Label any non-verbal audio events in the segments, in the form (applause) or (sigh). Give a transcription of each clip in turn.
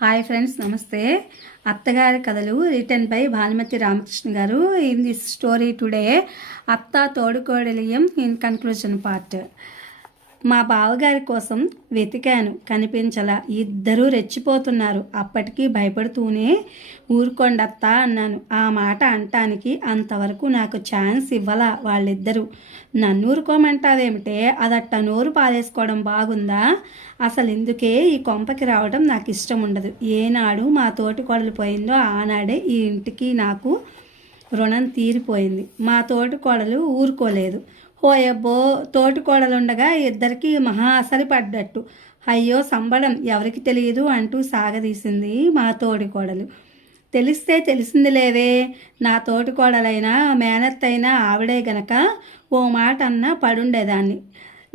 Hi friends నమస్తే అత్తగారి కథలు రిటర్న్ బై భానుమతి రామకృష్ణ గారు ఇన్ దిస్ స్టోరీ టుడే అత్త తోడుకోడలియం ఇన్ కన్క్లూజన్ పార్ట్ మా బావగారి కోసం వెతికాను కనిపించలా ఇద్దరూ రెచ్చిపోతున్నారు అప్పటికీ భయపడుతూనే ఊరుకోండత్తా అన్నాను ఆ మాట అంటానికి అంతవరకు నాకు ఛాన్స్ ఇవ్వలా వాళ్ళిద్దరూ నన్ను ఊరుకోమంటావేమిటే అదట్ట నోరు పాలేసుకోవడం బాగుందా అసలు ఎందుకే ఈ కొంపకి రావడం నాకు ఇష్టం ఉండదు ఏనాడు మా తోటి కొడలు పోయిందో ఆనాడే ఈ ఇంటికి నాకు రుణం తీరిపోయింది మా తోటి కోడలు ఊరుకోలేదు ఓ అబ్బో తోటికోడలుండగా ఇద్దరికి మహా అసలు పడ్డట్టు అయ్యో సంబడం ఎవరికి తెలియదు అంటూ సాగదీసింది మా తోటికోడలు తెలిస్తే తెలిసిందిలేవే నా తోటికోడలైనా మేనత్తైనా ఆవిడే గనక ఓ మాట అన్న పడుండేదాన్ని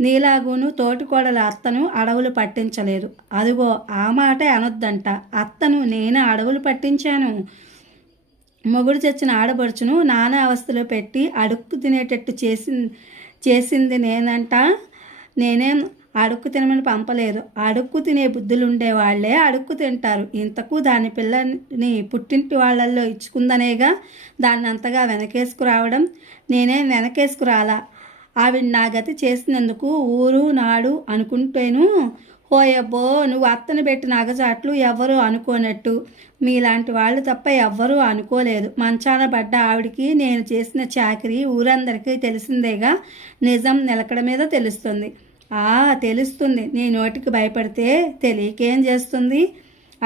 నీలాగూను తోటికోడల అత్తను అడవులు పట్టించలేదు అదిగో ఆ మాటే అనొద్దంట అత్తను నేను అడవులు పట్టించాను మొగుడు చచ్చిన ఆడబడుచును నానా అవస్థలో పెట్టి అడుక్కు తినేటట్టు చేసి చేసింది నేనంట నేనేం అడుక్కు తినమని పంపలేదు అడుక్కు తినే బుద్ధులు వాళ్లే అడుక్కు తింటారు ఇంతకు దాని పిల్లని పుట్టింటి వాళ్ళల్లో ఇచ్చుకుందనేగా దాన్ని అంతగా వెనకేసుకురావడం నేనేం వెనకేసుకురాలా ఆవిడ నా గతి చేసినందుకు ఊరు నాడు అనుకుంటేను ఓయబ్బో నువ్వు అత్తను పెట్టిన అగజాట్లు ఎవ్వరూ అనుకోనట్టు మీలాంటి వాళ్ళు తప్ప ఎవ్వరూ అనుకోలేదు మంచాన పడ్డ ఆవిడికి నేను చేసిన చాకరీ ఊరందరికీ తెలిసిందేగా నిజం నిలకడ మీద తెలుస్తుంది ఆ తెలుస్తుంది నీ నోటికి భయపడితే తెలియకేం చేస్తుంది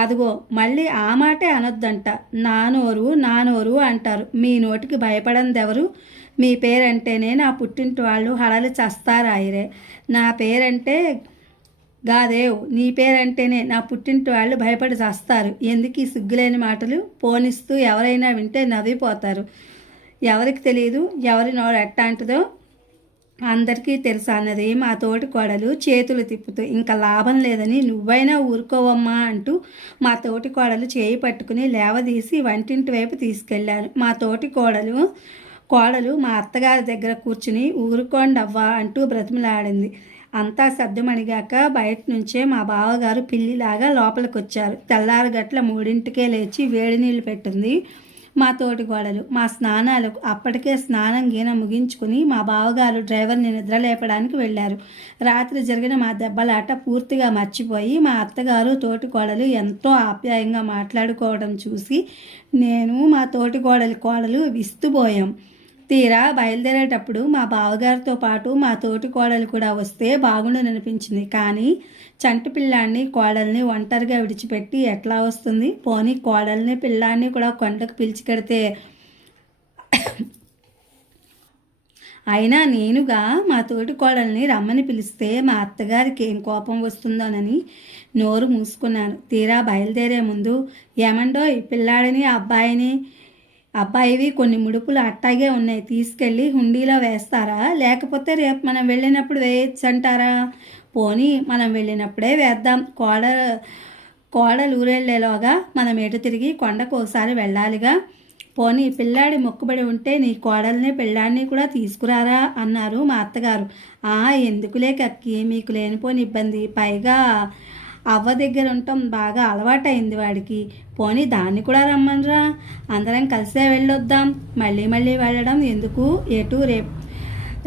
అదిగో మళ్ళీ ఆ మాటే అనొద్దంట నానోరు నానోరు అంటారు మీ నోటికి భయపడందెవరు మీ పేరంటేనే నా పుట్టింటి వాళ్ళు హడలి చస్తారాయిరే నా పేరంటే గాదేవ్ నీ పేరంటేనే నా పుట్టింటి వాళ్ళు భయపడి చేస్తారు ఎందుకు ఈ సిగ్గులేని మాటలు పోనిస్తూ ఎవరైనా వింటే నవ్విపోతారు ఎవరికి తెలియదు ఎవరి నోరు ఎట్టాంటిదో అందరికీ తెలుసు అన్నది మా తోటి కోడలు చేతులు తిప్పుతూ ఇంకా లాభం లేదని నువ్వైనా ఊరుకోవమ్మా అంటూ మా తోటి కోడలు చేయి పట్టుకుని లేవదీసి వంటింటి వైపు తీసుకెళ్లాను మా తోటి కోడలు కోడలు మా అత్తగారి దగ్గర కూర్చుని ఊరుకోండవ్వా అంటూ బ్రతిమలాడింది అంతా సర్దుమణిగాక బయట నుంచే మా బావగారు పిల్లిలాగా లోపలికి వచ్చారు తెల్లారు గట్ల మూడింటికే లేచి వేడి నీళ్ళు పెట్టింది మా తోటి గోడలు మా స్నానాలు అప్పటికే స్నానం గీన ముగించుకుని మా బావగారు డ్రైవర్ని నిద్రలేపడానికి వెళ్ళారు రాత్రి జరిగిన మా దెబ్బలాట పూర్తిగా మర్చిపోయి మా అత్తగారు తోటి కోడలు ఎంతో ఆప్యాయంగా మాట్లాడుకోవడం చూసి నేను మా తోటి కోడలు కోడలు విస్తుపోయాం తీరా బయలుదేరేటప్పుడు మా బావగారితో పాటు మా తోటి కోడలు కూడా వస్తే అనిపించింది కానీ చంటి పిల్లాన్ని కోడల్ని ఒంటరిగా విడిచిపెట్టి ఎట్లా వస్తుంది పోనీ కోడల్ని పిల్లాన్ని కూడా కొండకు పిలిచికెడితే అయినా నేనుగా మా తోటి కోడల్ని రమ్మని పిలిస్తే మా అత్తగారికి ఏం కోపం వస్తుందోనని నోరు మూసుకున్నాను తీరా బయలుదేరే ముందు ఏమండో ఈ పిల్లాడిని అబ్బాయిని అబ్బాయివి కొన్ని ముడుపులు అట్టాగే ఉన్నాయి తీసుకెళ్ళి హుండీలో వేస్తారా లేకపోతే రేపు మనం వెళ్ళినప్పుడు వేయొచ్చు అంటారా పోనీ మనం వెళ్ళినప్పుడే వేద్దాం కోడ కోడలు ఊరెళ్ళేలోగా మనం ఎటు తిరిగి కొండకు ఒకసారి వెళ్ళాలిగా పోనీ పిల్లాడి మొక్కుబడి ఉంటే నీ కోడల్ని పిల్లాడిని కూడా తీసుకురారా అన్నారు మా అత్తగారు ఆ ఎందుకులే కక్కి మీకు లేనిపోని ఇబ్బంది పైగా అవ్వ దగ్గర ఉండటం బాగా అలవాటైంది వాడికి పోనీ దాన్ని కూడా రమ్మనరా అందరం కలిసే వెళ్ళొద్దాం మళ్ళీ మళ్ళీ వెళ్ళడం ఎందుకు ఎటు రేపు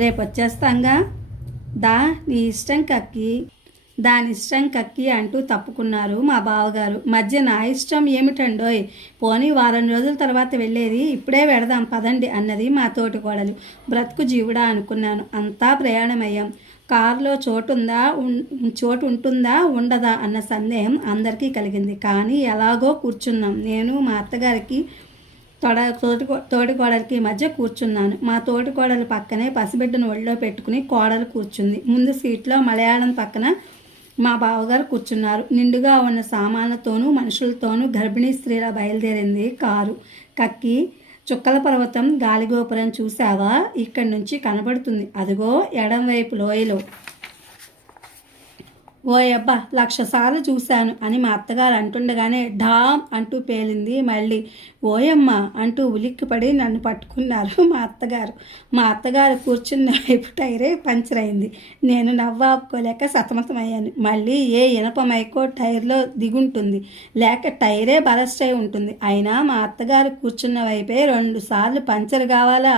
రేపు వచ్చేస్తాంగా దా నీ ఇష్టం కక్కి దాని ఇష్టం కక్కి అంటూ తప్పుకున్నారు మా బావగారు మధ్య నా ఇష్టం ఏమిటండోయ్ పోనీ వారం రోజుల తర్వాత వెళ్ళేది ఇప్పుడే వెడదాం పదండి అన్నది మా తోటి కోడలు బ్రతుకు జీవుడా అనుకున్నాను అంతా ప్రయాణమయ్యాం కారులో చోటు ఉందా చోటు ఉంటుందా ఉండదా అన్న సందేహం అందరికీ కలిగింది కానీ ఎలాగో కూర్చున్నాం నేను మా అత్తగారికి తొడ తోటి తోటికోడలికి మధ్య కూర్చున్నాను మా తోటికోడలు పక్కనే పసిబిడ్డను ఒళ్ళో పెట్టుకుని కోడలు కూర్చుంది ముందు సీట్లో మలయాళం పక్కన మా బావగారు కూర్చున్నారు నిండుగా ఉన్న సామాన్లతోనూ మనుషులతోనూ గర్భిణీ స్త్రీలా బయలుదేరింది కారు కక్కి చుక్కల పర్వతం గాలిగోపురం చూసావా ఇక్కడి నుంచి కనబడుతుంది అదిగో ఎడం వైపు లోయలో ఓయబ్బా లక్ష సార్లు చూశాను అని మా అత్తగారు అంటుండగానే ఢామ్ అంటూ పేలింది మళ్ళీ ఓయమ్మ అంటూ ఉలిక్కిపడి నన్ను పట్టుకున్నారు మా అత్తగారు మా అత్తగారు కూర్చున్న వైపు టైరే పంచర్ అయింది నేను నవ్వాపుకోలేక సతమతమయ్యాను మళ్ళీ ఏ ఇనపమైకో టైర్లో దిగుంటుంది లేక టైరే బలస్ట్ అయి ఉంటుంది అయినా మా అత్తగారు కూర్చున్న వైపే రెండు సార్లు పంచర్ కావాలా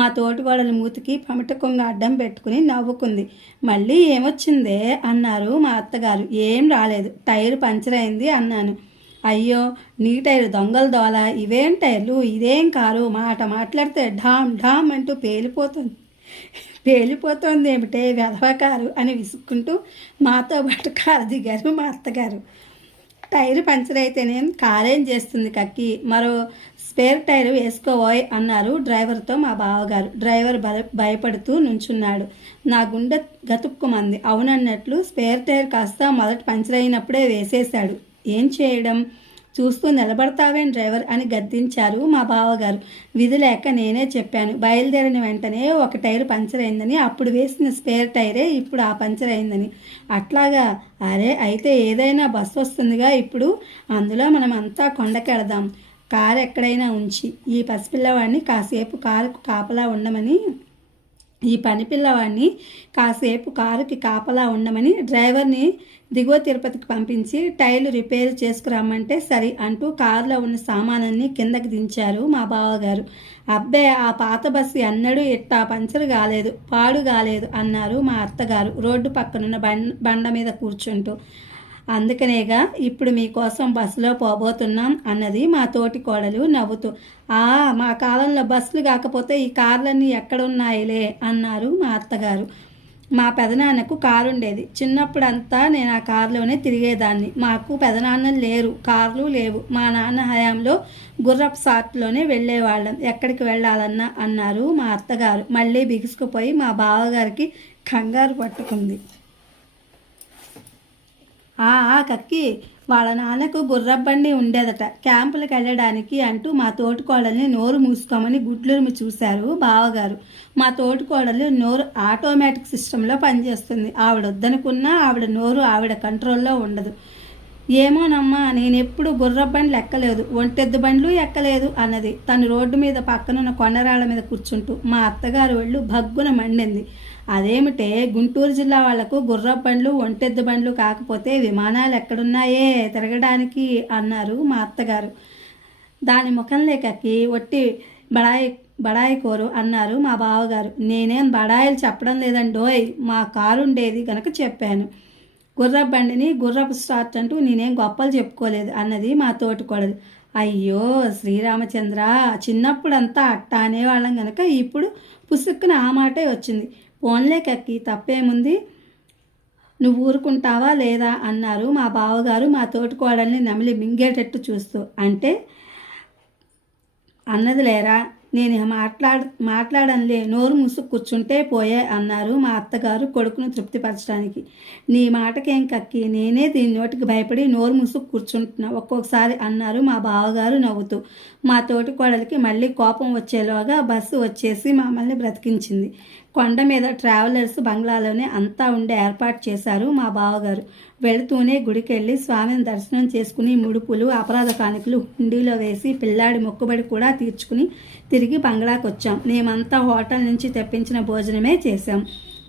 మా తోటివాళ్ళని మూతికి పమిట కొంగ అడ్డం పెట్టుకుని నవ్వుకుంది మళ్ళీ ఏమొచ్చిందే అన్నారు మా అత్తగారు ఏం రాలేదు టైర్ పంచర్ అయింది అన్నాను అయ్యో నీ టైర్ దొంగల దోల ఇవేం టైర్లు ఇదేం కారు మాట మాట్లాడితే ఢామ్ ఢామ్ అంటూ పేలిపోతుంది పేలిపోతుంది ఏమిటే వెధవకారు అని విసుక్కుంటూ మాతో పాటు కారు దిగారు మా అత్తగారు టైర్ పంచర్ అయితేనే కారేం చేస్తుంది కక్కి మరో స్పేర్ టైర్ వేసుకోబోయ్ అన్నారు డ్రైవర్తో మా బావగారు డ్రైవర్ భయపడుతూ నుంచున్నాడు నా గుండె గతుక్కుమంది అవునన్నట్లు స్పేర్ టైర్ కాస్త మొదట పంచర్ అయినప్పుడే వేసేశాడు ఏం చేయడం చూస్తూ నిలబడతావేం డ్రైవర్ అని గద్దించారు మా బావగారు విధి లేక నేనే చెప్పాను బయలుదేరిన వెంటనే ఒక టైర్ పంచర్ అయిందని అప్పుడు వేసిన స్పేర్ టైరే ఇప్పుడు ఆ పంచర్ అయిందని అట్లాగా అరే అయితే ఏదైనా బస్సు వస్తుందిగా ఇప్పుడు అందులో మనం అంతా కొండకెడదాం కారు ఎక్కడైనా ఉంచి ఈ పసిపిల్లవాడిని కాసేపు కారుకు కాపలా ఉండమని ఈ పని పిల్లవాడిని కాసేపు కారుకి కాపలా ఉండమని డ్రైవర్ని దిగువ తిరుపతికి పంపించి టైర్లు రిపేర్ చేసుకురమ్మంటే సరే అంటూ కారులో ఉన్న సామానాన్ని కిందకి దించారు మా బావగారు అబ్బే ఆ పాత బస్సు అన్నడు ఎట్టా పంచర్ కాలేదు పాడు కాలేదు అన్నారు మా అత్తగారు రోడ్డు పక్కనున్న బండ మీద కూర్చుంటూ అందుకనేగా ఇప్పుడు మీకోసం బస్సులో పోబోతున్నాం అన్నది మా తోటి కోడలు నవ్వుతూ ఆ మా కాలంలో బస్సులు కాకపోతే ఈ కార్లన్నీ ఎక్కడున్నాయిలే అన్నారు మా అత్తగారు మా పెదనాన్నకు కారు ఉండేది చిన్నప్పుడు అంతా నేను ఆ కారులోనే తిరిగేదాన్ని మాకు పెదనాన్నలు లేరు కార్లు లేవు మా నాన్న హయాంలో గుర్రపు సాట్లోనే వెళ్ళేవాళ్ళం ఎక్కడికి వెళ్ళాలన్నా అన్నారు మా అత్తగారు మళ్ళీ బిగుసుకుపోయి మా బావగారికి కంగారు పట్టుకుంది ఆ కక్కి వాళ్ళ నాన్నకు గుర్రబ్బండి ఉండేదట క్యాంపులకు వెళ్ళడానికి అంటూ మా తోటికోడల్ని నోరు మూసుకోమని గుడ్లురిమి చూశారు బావగారు మా తోటికోడలు నోరు ఆటోమేటిక్ సిస్టంలో పనిచేస్తుంది ఆవిడ వద్దనుకున్నా ఆవిడ నోరు ఆవిడ కంట్రోల్లో ఉండదు ఏమోనమ్మా నేనెప్పుడు గుర్రబండ్లు ఎక్కలేదు ఒంటెద్దు బండ్లు ఎక్కలేదు అన్నది తను రోడ్డు మీద పక్కనున్న కొండరాళ్ళ మీద కూర్చుంటూ మా అత్తగారు వెళ్ళు భగ్గున మండింది అదేమిటే గుంటూరు జిల్లా వాళ్లకు గుర్ర బండ్లు ఒంటెద్దు బండ్లు కాకపోతే విమానాలు ఎక్కడున్నాయే తిరగడానికి అన్నారు మా అత్తగారు దాని ముఖం ముఖంలోకెక్కి ఒట్టి బడాయి బడాయి కోరు అన్నారు మా బావగారు నేనేం బడాయిలు చెప్పడం లేదండోయ్ మా కారు ఉండేది గనక చెప్పాను గుర్రపు బండిని గుర్రపు స్టార్ట్ అంటూ నేనేం గొప్పలు చెప్పుకోలేదు అన్నది మా తోటి కొడలు అయ్యో శ్రీరామచంద్ర చిన్నప్పుడంతా అట్ట అనేవాళ్ళం కనుక ఇప్పుడు పుసుక్కున ఆ మాటే వచ్చింది పోన్లే కక్కి తప్పేముంది నువ్వు ఊరుకుంటావా లేదా అన్నారు మా బావగారు మా తోటికోడల్ని నమిలి మింగేటట్టు చూస్తూ అంటే అన్నది లేరా నేను మాట్లాడ మాట్లాడనులే నోరు ముసు కూర్చుంటే పోయే అన్నారు మా అత్తగారు కొడుకును తృప్తిపరచడానికి నీ మాటకేం కక్కి నేనే దీని నోటికి భయపడి నోరు ముసుగు కూర్చుంటున్నా ఒక్కొక్కసారి అన్నారు మా బావగారు నవ్వుతూ మా తోటి కోడలికి మళ్ళీ కోపం వచ్చేలోగా బస్సు వచ్చేసి మమ్మల్ని బ్రతికించింది కొండ మీద ట్రావెలర్స్ బంగ్లాలోనే అంతా ఉండే ఏర్పాటు చేశారు మా బావగారు వెళుతూనే గుడికెళ్ళి స్వామిని దర్శనం చేసుకుని ముడుపులు అపరాధ కానుకలు హుండీలో వేసి పిల్లాడి మొక్కుబడి కూడా తీర్చుకుని తిరిగి వచ్చాం మేమంతా హోటల్ నుంచి తెప్పించిన భోజనమే చేశాం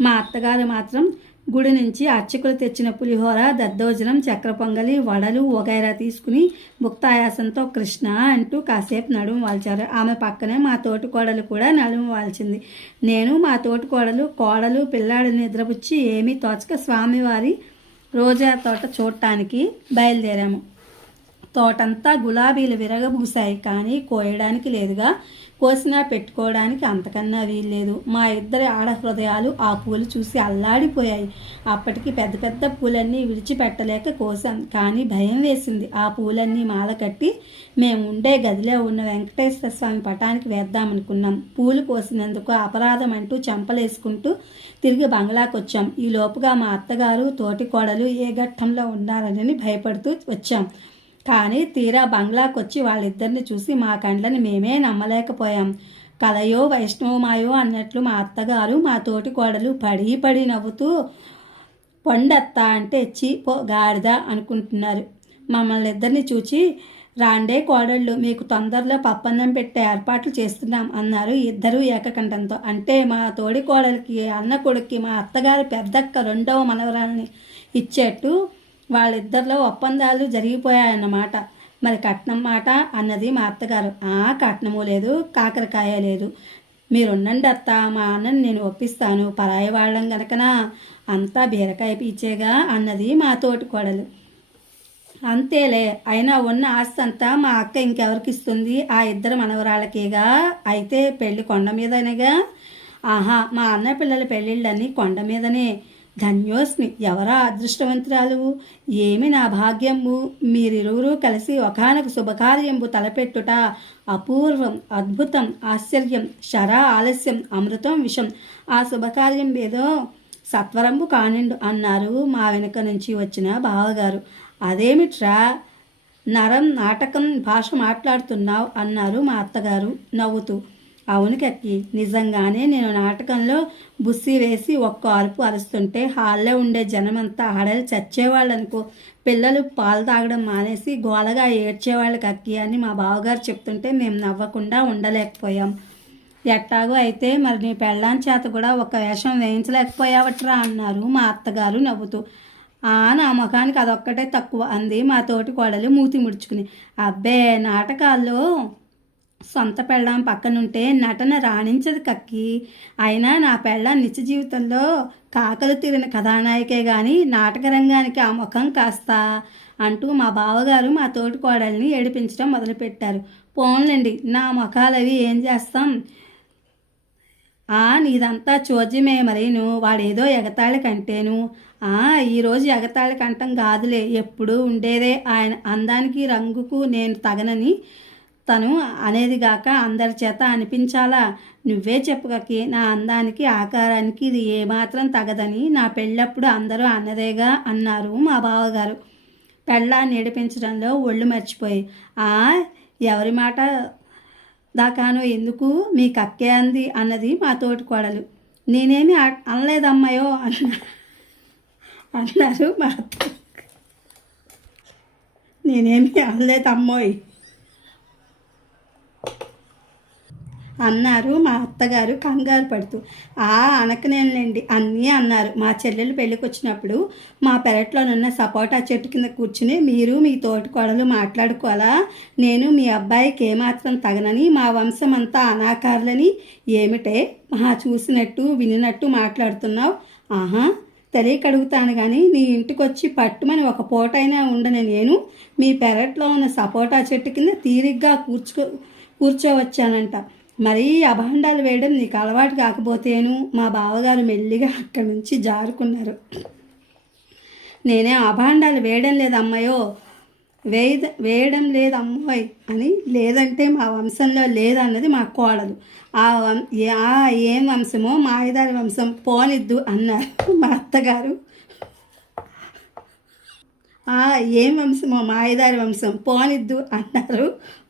మా అత్తగారు మాత్రం గుడి నుంచి అర్చకులు తెచ్చిన పులిహోర దద్దోజనం చక్ర పొంగలి వడలు వగైరా తీసుకుని ముక్తాయాసంతో కృష్ణ అంటూ కాసేపు నడుము వాల్చారు ఆమె పక్కనే మా తోటి కోడలు కూడా నడుము వాల్చింది నేను మా తోటి కోడలు కోడలు పిల్లాడు నిద్రపుచ్చి ఏమీ తోచక స్వామివారి రోజా తోట చూడటానికి బయలుదేరాము తోటంతా గులాబీలు విరగబూసాయి కానీ కోయడానికి లేదుగా కోసినా పెట్టుకోవడానికి అంతకన్నా వీల్లేదు మా ఇద్దరి ఆడ హృదయాలు ఆ పూలు చూసి అల్లాడిపోయాయి అప్పటికి పెద్ద పెద్ద పూలన్నీ విడిచిపెట్టలేక కోసాం కానీ భయం వేసింది ఆ పూలన్నీ మాల కట్టి మేము ఉండే గదిలో ఉన్న వెంకటేశ్వర స్వామి పటానికి వేద్దామనుకున్నాం పూలు కోసినందుకు అపరాధం అంటూ చెంపలేసుకుంటూ తిరిగి బంగ్లాకు వచ్చాం ఈ లోపుగా మా అత్తగారు తోటి కోడలు ఏ ఘట్టంలో ఉన్నారని భయపడుతూ వచ్చాం కానీ తీరా బంగ్లాకొచ్చి వాళ్ళిద్దరిని చూసి మా కండ్లని మేమే నమ్మలేకపోయాం కలయో వైష్ణవమాయో అన్నట్లు మా అత్తగారు మా తోటి కోడలు పడి పడి నవ్వుతూ పొండత్తా అంటే చీ పో గాడిద అనుకుంటున్నారు మమ్మల్ని ఇద్దరిని చూచి రాండే కోడళ్ళు మీకు తొందరలో పప్పన్నం పెట్టే ఏర్పాట్లు చేస్తున్నాం అన్నారు ఇద్దరూ ఏకకంఠంతో అంటే మా తోడి కోడలికి అన్న కొడుక్కి మా అత్తగారు పెద్దక్క రెండవ మనవరాలని ఇచ్చేట్టు వాళ్ళిద్దరిలో ఒప్పందాలు జరిగిపోయాయన్నమాట మరి కట్నం మాట అన్నది మా అత్తగారు ఆ కట్నము లేదు కాకరకాయ లేదు మీరుండండి అత్త మా అన్నని నేను ఒప్పిస్తాను పరాయి వాళ్ళం గనకనా అంతా బీరకాయ పీచేగా అన్నది మా తోటి కోడలు అంతేలే అయినా ఉన్న ఆస్తి అంతా మా అక్క ఇంకెవరికి ఇస్తుంది ఆ ఇద్దరు మనవరాళ్ళకేగా అయితే పెళ్ళి కొండ మీదనేగా ఆహా మా అన్న పిల్లల పెళ్ళిళ్ళన్నీ కొండ మీదనే ధన్యోస్మి ఎవరా అదృష్టవంతురాలు ఏమి నా భాగ్యంబు మీరిరువురూ కలిసి ఒకనొక శుభకార్యంబు తలపెట్టుట అపూర్వం అద్భుతం ఆశ్చర్యం శర ఆలస్యం అమృతం విషం ఆ శుభకార్యం ఏదో సత్వరంబు కానిండు అన్నారు మా వెనుక నుంచి వచ్చిన బావగారు అదేమిట్రా నరం నాటకం భాష మాట్లాడుతున్నావు అన్నారు మా అత్తగారు నవ్వుతూ అవును కక్కి నిజంగానే నేను నాటకంలో బుస్సి వేసి ఒక్క అరుపు అరుస్తుంటే హాల్లో ఉండే జనమంతా ఆడలు చచ్చేవాళ్ళనుకో పిల్లలు పాలు తాగడం మానేసి గోలగా ఏడ్చేవాళ్ళు కక్కి అని మా బావగారు చెప్తుంటే మేము నవ్వకుండా ఉండలేకపోయాం ఎట్టాగో అయితే మరి నీ పెళ్ళాని చేత కూడా ఒక వేషం వేయించలేకపోయావట్రా అన్నారు మా అత్తగారు నవ్వుతూ ఆ నా ముఖానికి అదొక్కటే తక్కువ అంది మా తోటి కోడలు మూతి ముడుచుకుని అబ్బే నాటకాల్లో సొంత పెళ్ళం పక్కనుంటే నటన రాణించదు కక్కి అయినా నా పెళ్ళ నిత్య జీవితంలో కాకలు తీరిన కథానాయకే కానీ నాటకరంగానికి ఆ ముఖం కాస్త అంటూ మా బావగారు మా తోటి కోడల్ని ఏడిపించడం మొదలుపెట్టారు పోన్లండి నా ముఖాలవి ఏం చేస్తాం ఆ నీదంతా చోద్యమే మరీను వాడేదో ఎగతాళి కంటేను ఆ ఈరోజు ఎగతాళి కంటం కాదులే ఎప్పుడూ ఉండేదే ఆయన అందానికి రంగుకు నేను తగనని తను అనేది గాక అందరి చేత అనిపించాలా నువ్వే చెప్పుకకి నా అందానికి ఆకారానికి ఇది ఏమాత్రం తగదని నా పెళ్ళప్పుడు అందరూ అన్నదేగా అన్నారు మా బావగారు పెళ్ళాన్ని ఏడిపించడంలో ఒళ్ళు మర్చిపోయి ఆ ఎవరి మాట దాకానో ఎందుకు మీ కక్కే అంది అన్నది మా తోటి కోడలు నేనేమి అనలేదమ్మాయో అన్న అన్నారు మా నేనేమి అనలేదమ్మోయ్ అన్నారు మా అత్తగారు కంగారు పడుతూ ఆ అనకనేనండి అన్నీ అన్నారు మా చెల్లెలు పెళ్ళికి వచ్చినప్పుడు మా పెరట్లోనున్న సపోటా చెట్టు కింద కూర్చుని మీరు మీ తోటికోడలు మాట్లాడుకోవాలా నేను మీ అబ్బాయికి ఏమాత్రం తగనని మా వంశం అంతా అనాకారులని ఏమిటే మహా చూసినట్టు వినినట్టు మాట్లాడుతున్నావు ఆహా తెలియక అడుగుతాను కానీ నీ ఇంటికొచ్చి పట్టుమని ఒక పూటైనా ఉండని నేను మీ పెరట్లో ఉన్న సపోటా చెట్టు కింద తీరిగ్గా కూర్చో కూర్చోవచ్చానంట మరీ అభాండాలు వేయడం నీకు అలవాటు కాకపోతేను మా బావగారు మెల్లిగా అక్కడి నుంచి జారుకున్నారు నేనే అభాండాలు వేయడం లేదమ్మాయో వేయద వేయడం లేదు అమ్మాయి అని లేదంటే మా వంశంలో లేదన్నది మా కోడలు ఆ వం ఆ ఏం వంశమో మాయదారి వంశం పోనిద్దు అన్నారు మా అత్తగారు ఏం వంశమో మాయదారి వంశం పోనిద్దు అన్నారు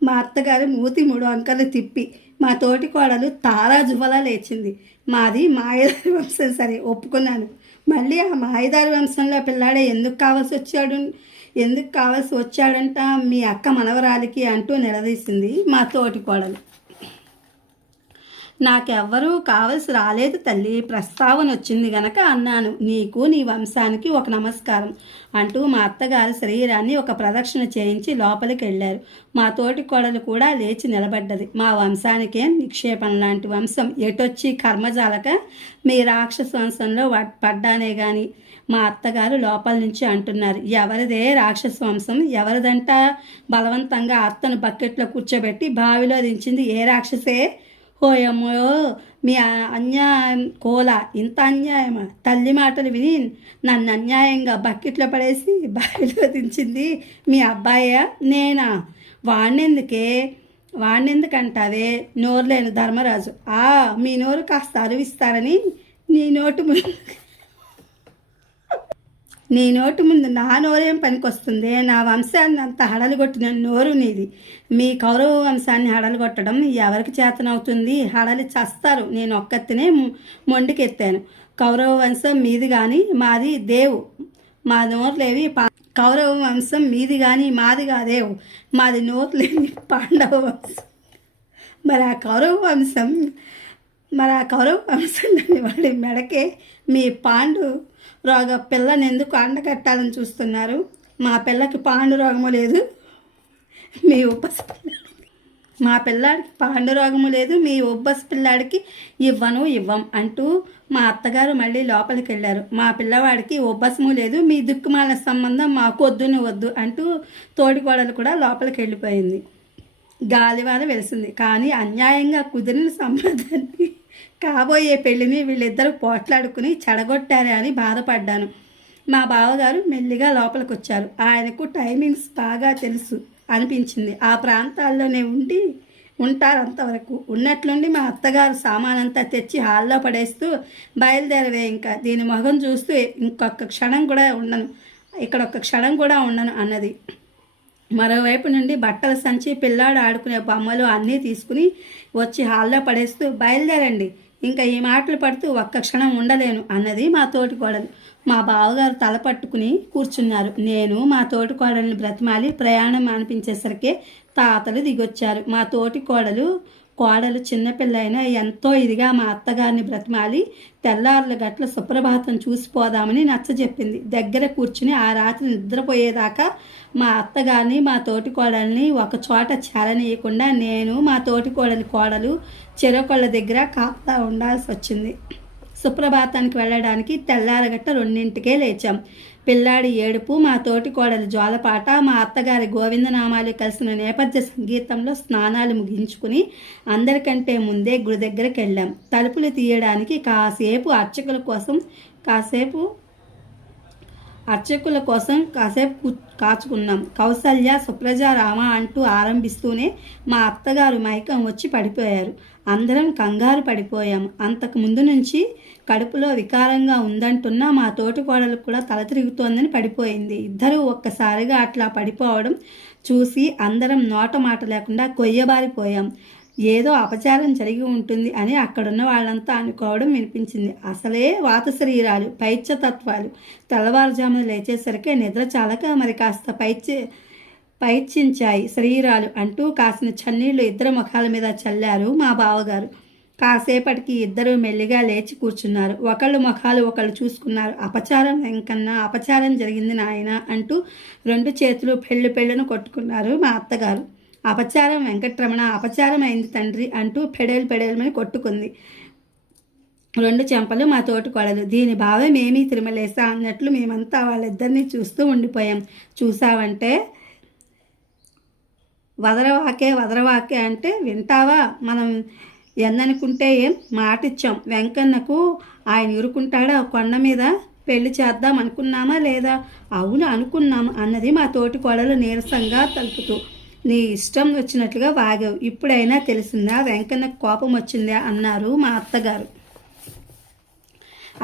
మా అత్తగారు మూతి మూడు అంకలు తిప్పి మా తోటి కోడలు తారా జువలా లేచింది మాది మాయదారి వంశం సరే ఒప్పుకున్నాను మళ్ళీ ఆ మాయదారి వంశంలో పిల్లాడే ఎందుకు కావాల్సి వచ్చాడు ఎందుకు కావాల్సి వచ్చాడంట మీ అక్క మనవరాలికి అంటూ నిలదీసింది మా తోటి కోడలు నాకెవ్వరూ కావలసి రాలేదు తల్లి ప్రస్తావన వచ్చింది గనక అన్నాను నీకు నీ వంశానికి ఒక నమస్కారం అంటూ మా అత్తగారు శరీరాన్ని ఒక ప్రదక్షిణ చేయించి లోపలికి వెళ్ళారు మా తోటి కోడలు కూడా లేచి నిలబడ్డది మా వంశానికే నిక్షేపణ లాంటి వంశం ఎటొచ్చి కర్మజాలక మీ రాక్షస వంశంలో పడ్డానే కానీ మా అత్తగారు లోపల నుంచి అంటున్నారు ఎవరిదే రాక్షస వంశం ఎవరిదంట బలవంతంగా అత్తను బకెట్లో కూర్చోబెట్టి బావిలో దించింది ఏ రాక్షసే ఓయమ్మో మీ అన్యాయం కోల ఇంత అన్యాయమా తల్లి మాటలు విని నన్ను అన్యాయంగా బకెట్లో పడేసి బావిలో దించింది మీ అబ్బాయ నేనా వాడినెందుకే వాడినెందుకంటావే నోరు లేని ధర్మరాజు ఆ మీ నోరు కాస్త అరువిస్తారని నీ నోటు ముందు నీ నోటి ముందు నా నోరేం పనికొస్తుంది నా వంశాన్ని అంత హడలుగొట్టిన నోరు నీది మీ కౌరవ వంశాన్ని హడలుగొట్టడం ఎవరికి చేతనవుతుంది హడలి చస్తారు నేను ఒక్కతినే మొండికెత్తాను కౌరవ వంశం మీది కానీ మాది దేవు మా నోర్లేవి కౌరవ వంశం మీది కానీ మాది కాదేవు మాది నోర్లేని పాండవ వంశం మరి ఆ కౌరవ వంశం మరి ఆ కౌరవ వంశం దాన్ని వాడి మెడకే మీ పాండు రోగ పిల్లని ఎందుకు కట్టాలని చూస్తున్నారు మా పిల్లకి పాండు రోగము లేదు మీ ఉబ్బస్ మా పిల్లాడికి పాండు రోగము లేదు మీ ఉబ్బస్ పిల్లాడికి ఇవ్వను ఇవ్వం అంటూ మా అత్తగారు మళ్ళీ లోపలికి వెళ్ళారు మా పిల్లవాడికి ఉబ్బసము లేదు మీ దిక్కుమాల సంబంధం మాకు వద్దును వద్దు అంటూ తోడికోడలు కూడా లోపలికి వెళ్ళిపోయింది గాలివాన వెలిసింది కానీ అన్యాయంగా కుదిరిన సంబంధాన్ని కాబోయే పెళ్ళిని వీళ్ళిద్దరూ పోట్లాడుకుని చెడగొట్టారే అని బాధపడ్డాను మా బావగారు మెల్లిగా లోపలికి వచ్చారు ఆయనకు టైమింగ్స్ బాగా తెలుసు అనిపించింది ఆ ప్రాంతాల్లోనే ఉండి ఉంటారంతవరకు ఉన్నట్లుండి మా అత్తగారు సామానంతా తెచ్చి హాల్లో పడేస్తూ బయలుదేరవే ఇంకా దీని మొహం చూస్తూ ఇంకొక క్షణం కూడా ఉండను ఇక్కడ ఒక్క క్షణం కూడా ఉండను అన్నది మరోవైపు నుండి బట్టల సంచి పిల్లాడు ఆడుకునే బొమ్మలు అన్నీ తీసుకుని వచ్చి హాల్లో పడేస్తూ బయలుదేరండి ఇంకా ఈ మాటలు పడుతూ ఒక్క క్షణం ఉండలేను అన్నది మా కోడలు మా బావగారు తల పట్టుకుని కూర్చున్నారు నేను మా కోడలిని బ్రతిమాలి ప్రయాణం అనిపించేసరికి తాతలు దిగొచ్చారు మా తోటి కోడలు కోడలు చిన్నపిల్ల అయినా ఎంతో ఇదిగా మా అత్తగారిని బ్రతిమాలి తెల్లారుల గట్ల సుప్రభాతం చూసిపోదామని నచ్చజెప్పింది దగ్గర కూర్చుని ఆ రాత్రి నిద్రపోయేదాకా మా అత్తగారిని మా తోటి కోడల్ని ఒక చోట చేరనీయకుండా నేను మా తోటి కోడలి కోడలు చెరకొళ్ళ దగ్గర కాపుతా ఉండాల్సి వచ్చింది సుప్రభాతానికి వెళ్ళడానికి తెల్లారగట్ట రెండింటికే లేచాం పిల్లాడి ఏడుపు మా తోటి కోడలి జ్వాలపాట మా అత్తగారి గోవిందనామాలు కలిసిన నేపథ్య సంగీతంలో స్నానాలు ముగించుకుని అందరికంటే ముందే గుడి దగ్గరికి వెళ్ళాం తలుపులు తీయడానికి కాసేపు అర్చకుల కోసం కాసేపు అర్చకుల కోసం కాసేపు కాచుకున్నాం కౌసల్య సుప్రజ రామ అంటూ ఆరంభిస్తూనే మా అత్తగారు మైకం వచ్చి పడిపోయారు అందరం కంగారు పడిపోయాం అంతకు ముందు నుంచి కడుపులో వికారంగా ఉందంటున్నా మా తోటి కోడలకు కూడా తల తిరుగుతోందని పడిపోయింది ఇద్దరూ ఒక్కసారిగా అట్లా పడిపోవడం చూసి అందరం నోట మాట లేకుండా కొయ్యబారిపోయాం ఏదో అపచారం జరిగి ఉంటుంది అని అక్కడున్న వాళ్ళంతా అనుకోవడం వినిపించింది అసలే వాత శరీరాలు పైత్య తత్వాలు తెల్లవారుజామున లేచేసరికి నిద్ర చాలక మరి కాస్త పైత్య పైచించాయి శరీరాలు అంటూ కాసిన చన్నీళ్లు ఇద్దరు ముఖాల మీద చల్లారు మా బావగారు కాసేపటికి ఇద్దరు మెల్లిగా లేచి కూర్చున్నారు ఒకళ్ళు ముఖాలు ఒకళ్ళు చూసుకున్నారు అపచారం వెంకన్నా అపచారం జరిగింది నాయన అంటూ రెండు చేతులు పెళ్ళు పెళ్ళను కొట్టుకున్నారు మా అత్తగారు అపచారం వెంకటరమణ అపచారం అయింది తండ్రి అంటూ పెడేలు పెడేలమని కొట్టుకుంది రెండు చెంపలు మా తోటి కొడలు దీని భావం ఏమీ తిరుమలేసా అన్నట్లు మేమంతా వాళ్ళిద్దరినీ చూస్తూ ఉండిపోయాం చూసావంటే వదరవాకే వదరవాకే అంటే వింటావా మనం ఎందనుకుంటే ఏం మాట ఇచ్చాం వెంకన్నకు ఆయన ఇరుకుంటాడా కొండ మీద పెళ్లి చేద్దాం అనుకున్నామా లేదా అవును అనుకున్నాం అన్నది మా తోటి కోడలు నీరసంగా తలుపుతూ నీ ఇష్టం వచ్చినట్లుగా వాగావు ఇప్పుడైనా తెలిసిందా వెంకన్నకు కోపం వచ్చిందా అన్నారు మా అత్తగారు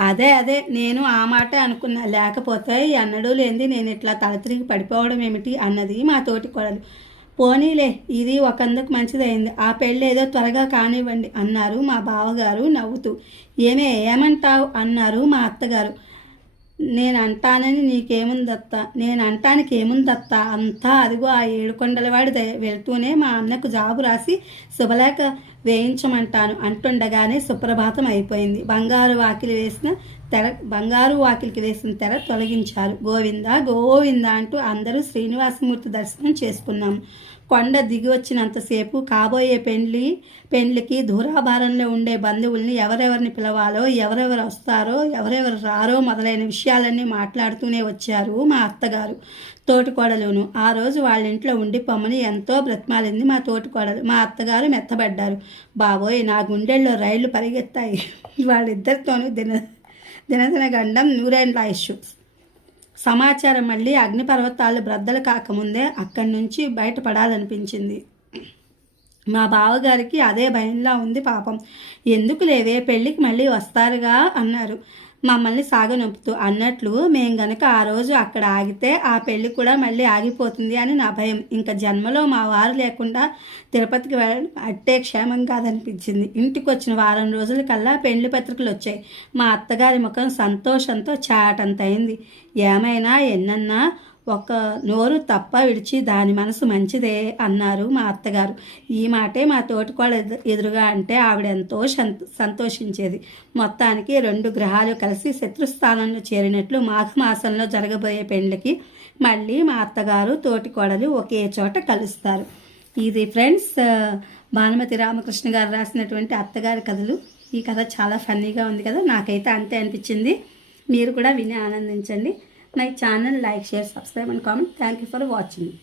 అదే అదే నేను ఆ మాట అనుకున్నా లేకపోతే ఎన్నడూ లేనిది నేను ఇట్లా తల తిరిగి పడిపోవడం ఏమిటి అన్నది మా తోటి కొడలు పోనీలే ఇది ఒకందుకు మంచిదైంది ఆ పెళ్ళి ఏదో త్వరగా కానివ్వండి అన్నారు మా బావగారు నవ్వుతూ ఏమే ఏమంటావు అన్నారు మా అత్తగారు నేను అంటానని నీకేముందత్త నేను అంటానికి ఏముందత్త అంతా అదిగో ఆ ఏడుకొండలవాడి వెళ్తూనే మా అన్నకు జాబు రాసి శుభలేఖ వేయించమంటాను అంటుండగానే సుప్రభాతం అయిపోయింది బంగారు వాకిలి వేసిన తెర బంగారు వాకిలికి వేసిన తెర తొలగించారు గోవింద గోవింద అంటూ అందరూ శ్రీనివాసమూర్తి దర్శనం చేసుకున్నాం కొండ దిగి వచ్చినంతసేపు కాబోయే పెండ్లి పెండ్లికి దూరాభారంలో ఉండే బంధువుల్ని ఎవరెవరిని పిలవాలో ఎవరెవరు వస్తారో ఎవరెవరు రారో మొదలైన విషయాలన్నీ మాట్లాడుతూనే వచ్చారు మా అత్తగారు తోటికోడలును ఆ రోజు వాళ్ళ ఇంట్లో ఉండి పొమ్మని ఎంతో బ్రతిమాలింది మా తోటికోడలు మా అత్తగారు మెత్తబడ్డారు బాబోయ్ నా గుండెల్లో రైళ్లు పరిగెత్తాయి (laughs) వాళ్ళిద్దరితోనూ దిన దినదిన గండం నూరేండ్లాయుషు సమాచారం మళ్ళీ అగ్నిపర్వతాలు బ్రద్దలు కాకముందే అక్కడి నుంచి బయటపడాలనిపించింది మా బావగారికి అదే భయంలా ఉంది పాపం ఎందుకు లేవే పెళ్ళికి మళ్ళీ వస్తారుగా అన్నారు మమ్మల్ని సాగనొప్పుతూ అన్నట్లు మేము గనక ఆ రోజు అక్కడ ఆగితే ఆ పెళ్లి కూడా మళ్ళీ ఆగిపోతుంది అని నా భయం ఇంకా జన్మలో మా వారు లేకుండా తిరుపతికి వెళ్ళడం అట్టే క్షేమం కాదనిపించింది ఇంటికి వచ్చిన వారం రోజుల కల్లా పెళ్లి పత్రికలు వచ్చాయి మా అత్తగారి ముఖం సంతోషంతో చాటంతైంది ఏమైనా ఎన్నన్నా ఒక నోరు తప్ప విడిచి దాని మనసు మంచిదే అన్నారు మా అత్తగారు ఈ మాటే మా తోటికోళ్ళ ఎదురుగా అంటే ఆవిడ ఎంతో సంతోషించేది మొత్తానికి రెండు గ్రహాలు కలిసి శత్రుస్థానంలో చేరినట్లు మాఘమాసంలో జరగబోయే పెండ్లకి మళ్ళీ మా అత్తగారు తోటికోడలు ఒకే చోట కలుస్తారు ఇది ఫ్రెండ్స్ భానుమతి రామకృష్ణ గారు రాసినటువంటి అత్తగారి కథలు ఈ కథ చాలా ఫన్నీగా ఉంది కదా నాకైతే అంతే అనిపించింది మీరు కూడా విని ఆనందించండి my channel, like, share, subscribe and comment. Thank you for watching.